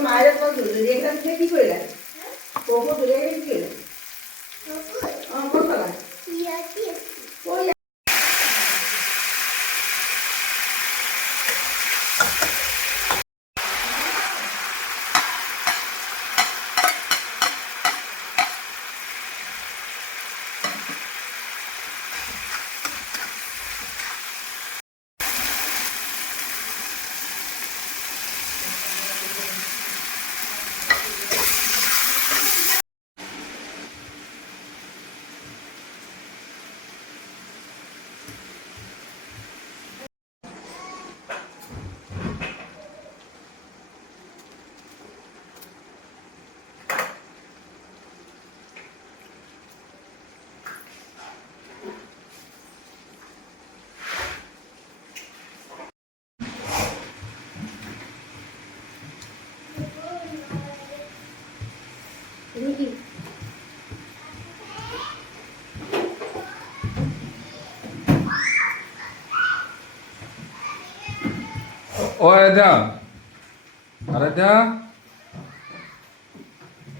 মায়েৰ এখানে কি কৰে কি কৰে ओ आराध्या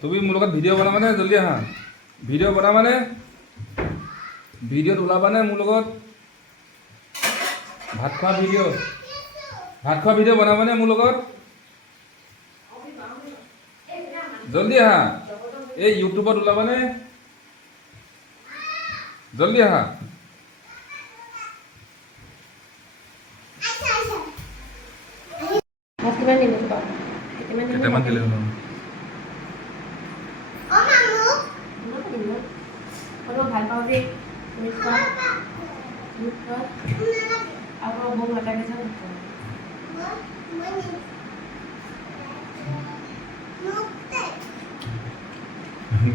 तुम्ही মোৰ লগত ভিডিঅ' বনাবানে জলদি আহা ভিডিঅ' বনাবানে ভিডিঅ'ত ওলাবানে মোৰ লগত ভাত খোৱা ভিডিঅ' বনাবানে মোৰ লগত জলদি আহা এই ইউটিউবত ওলাবানে জলদি আহা কেইটামান দিলে হ'ল ভাল পাওঁ দেই আৰু বৌ নাথাকে যে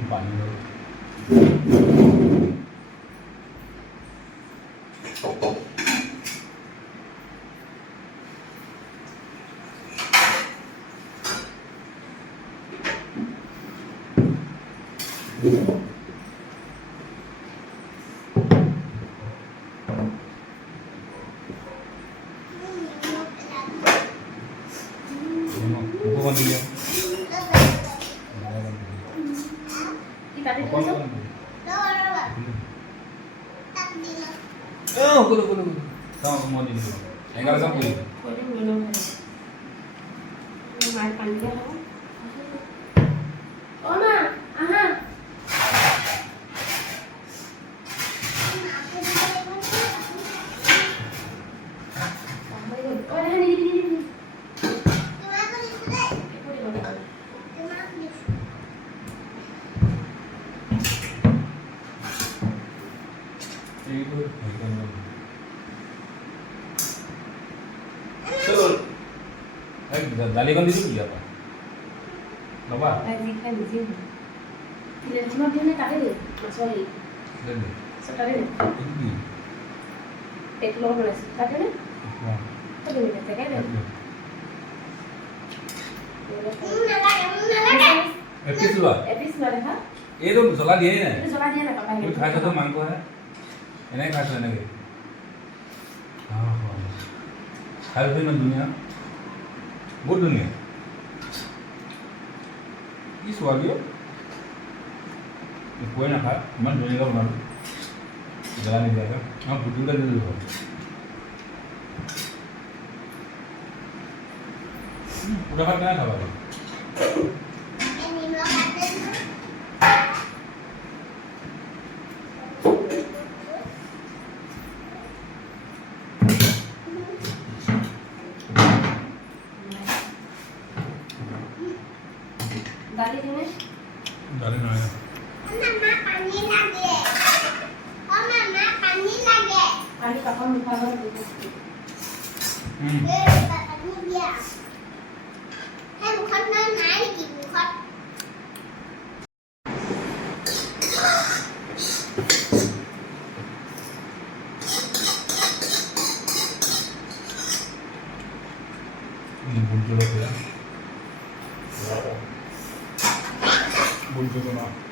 পানী দালিখন দিছোঁ কি আপা ল'বা এইটো জ্বলা দিয়েই নাই তুমি খাইছো মাংস হে এনেকৈ খাইছো এনেকৈ খাইছো ইমান ধুনীয়া বহুত ধুনীয়া কি সোৱাদ একোৱে নাখায় ইমান ধুনীয়াকৈ বনালোঁ জ্বলা নিদিয়াকৈ আৰু পুটিকেইটা দি দিলোঁ পুৰা ভাত কেনেকৈ খাবা বাৰু দালি দিনে দালি নহয় পানী কাপৰ মুখাবৰ দিব ভোট জলকীয়া ভোট জলকীয়া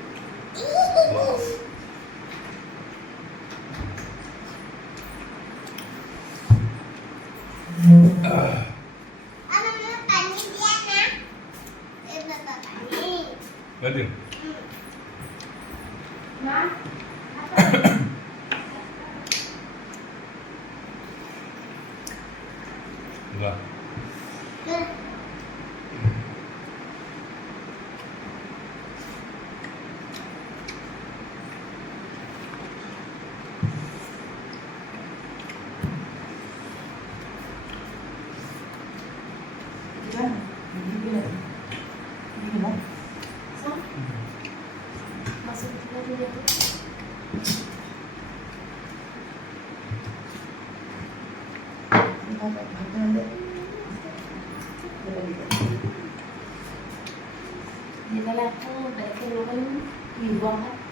Ready? না Enggak. masuk ke dulu Di dalam aku balik ke rumah di ruangan.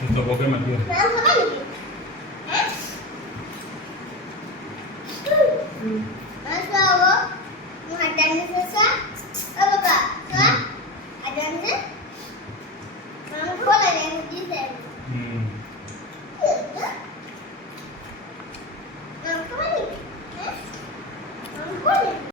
Untuk pokoknya mati ya. Hmm.